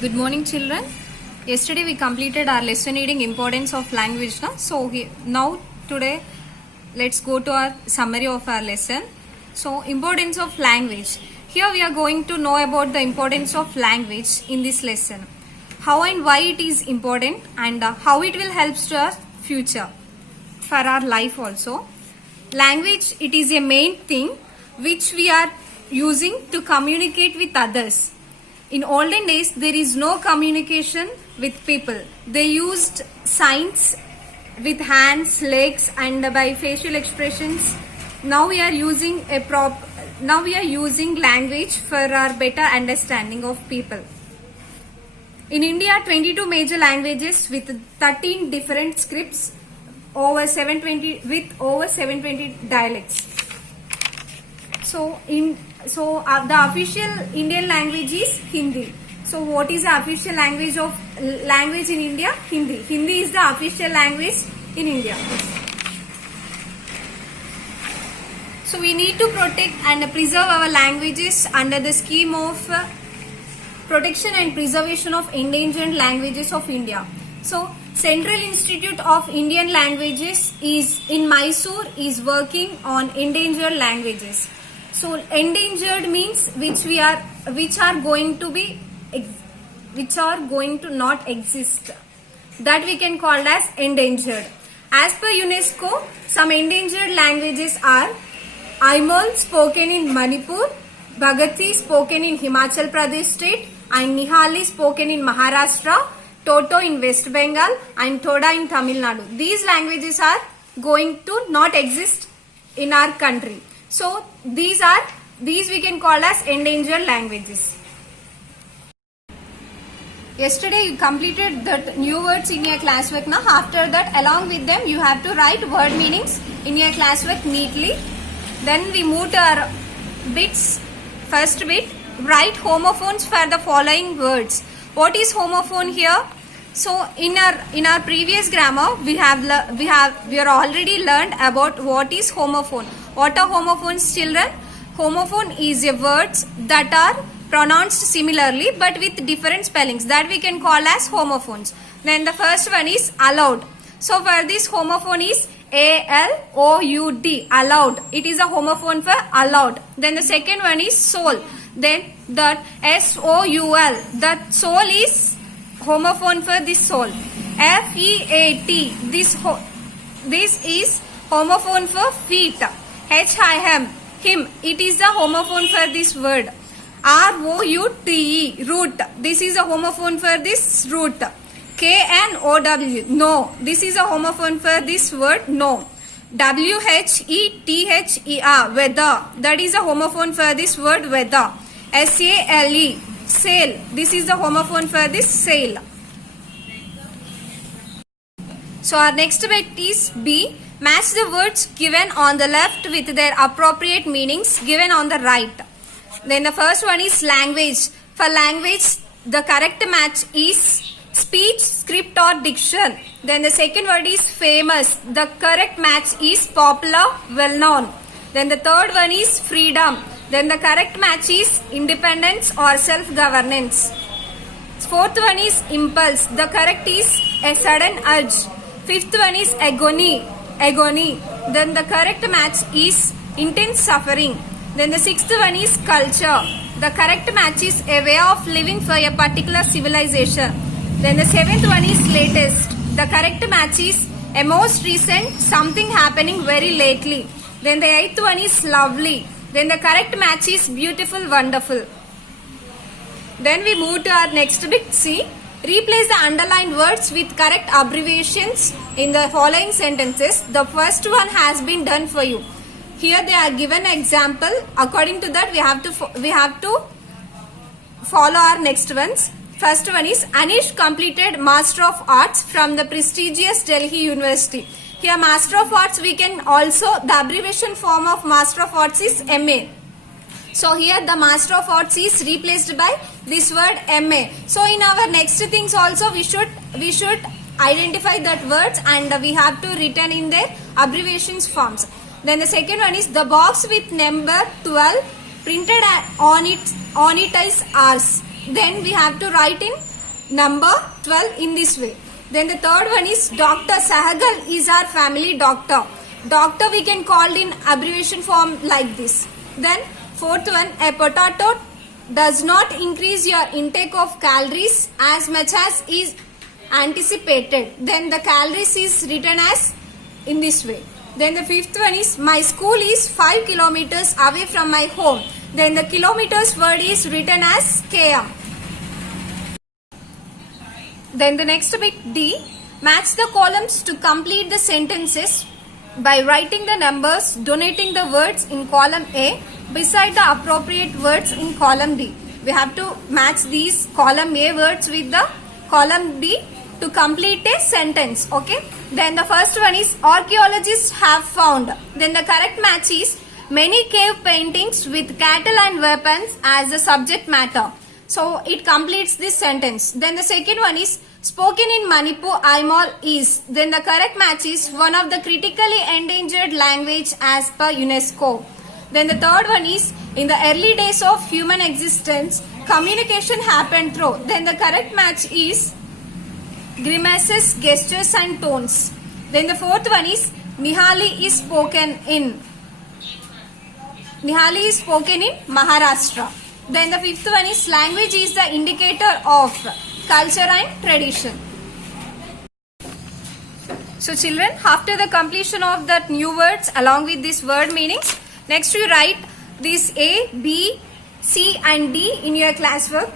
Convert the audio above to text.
Good morning, children. Yesterday we completed our lesson reading importance of language. Now today let's go to our summary of our lesson. So importance of language. Here we are going to know about the importance of language in this lesson. How and why it is important and how it will help to our future for our life also. Language, it is a main thing which we are using to communicate with others. In olden days, there is no communication with people. They used signs with hands, legs, and by facial expressions. Now we are using language for our better understanding of people. In India, 22 major languages with 13 different scripts, over 720 dialects. The official Indian language is Hindi. So what is the official language in India? Hindi. Hindi is the official language in India. So we need to protect and preserve our languages under the scheme of protection and preservation of endangered languages of India. So Central Institute of Indian Languages is in Mysore is working on endangered languages. So endangered means which are going to not exist. That we can call as endangered. As per UNESCO, some endangered languages are Aimol spoken in Manipur, Bhagati spoken in Himachal Pradesh state, and Nihali spoken in Maharashtra, Toto in West Bengal, and Toda in Tamil Nadu. These languages are going to not exist in our country. So these we can call as endangered languages. Yesterday you completed the new words in your classwork. Now after that, along with them, you have to write word meanings in your classwork neatly. Then we move to our bits. First bit, write homophones for the following words. What is homophone here? So in our previous grammar, we are already learned about what is homophone. What are homophones, children? Homophone is a words that are pronounced similarly but with different spellings. That we can call as homophones. Then the first one is allowed. So for this, homophone is A-L-O-U-D, allowed. It is a homophone for allowed. Then the second one is soul. Then that S-O-U-L, that soul is homophone for this soul. F-E-A-T, this is homophone for feet. H-I-M, him, it is the homophone for this word. R-O-U-T-E, root, this is a homophone for this root. K-N-O-W, no, this is a homophone for this word no. W-H-E-T-H-E-R, weather, that is a homophone for this word weather. S-A-L-E, sail, this is the homophone for this sail. So our next bit is B. Match the words given on the left with their appropriate meanings given on the right. Then the first one is language. For language, the correct match is speech, script or diction. Then the second word is famous. The correct match is popular, well known. Then the third one is freedom. Then the correct match is independence or self-governance. Fourth one is impulse. The correct is a sudden urge. Fifth one is agony. Then the correct match is intense suffering. Then the sixth one is culture. The correct match is a way of living for a particular civilization. Then the seventh one is latest. The correct match is a most recent, something happening very lately. Then the eighth one is lovely. Then the correct match is beautiful, wonderful. Then we move to our next bit, C. Replace the underlined words with correct abbreviations in the following sentences. The first one has been done for you. Here they are given an example. According to that, we have to follow our next ones. First one is Anish completed Master of Arts from the prestigious Delhi University. Here Master of Arts, we can also, the abbreviation form of Master of Arts is MA. So here the Master of Arts is replaced by this word MA. So in our next things also we should identify that words and we have to written in their abbreviations forms. Then the second one is the box with number 12 printed on it is ours. Then we have to write in number 12 in this way. Then the third one is Dr. Sahagal is our family doctor. Doctor we can call in abbreviation form like this. Then fourth one, a potato does not increase your intake of calories as much as is anticipated. Then the calories is written as in this way. Then the fifth one is my school is 5 kilometers away from my home. Then the kilometers word is written as km. Then the next bit D, match the columns to complete the sentences by writing the numbers, donating the words in column A beside the appropriate words in column B. We have to match these column A words with the column B to complete a sentence. Okay. Then the first one is archaeologists have found. Then the correct match is many cave paintings with cattle and weapons as the subject matter. So it completes this sentence. Then the second one is spoken in Manipur Aimal is. Then the correct match is one of the critically endangered language as per UNESCO. Then the third one is in the early days of human existence, communication happened through. Then the correct match is grimaces, gestures and tones. Then the fourth one is Nihali is spoken in. Nihali is spoken in Maharashtra. Then the fifth one is language is the indicator of culture and tradition. So children, after the completion of that new words along with these word meanings, next you write these A, B, C and D in your classwork.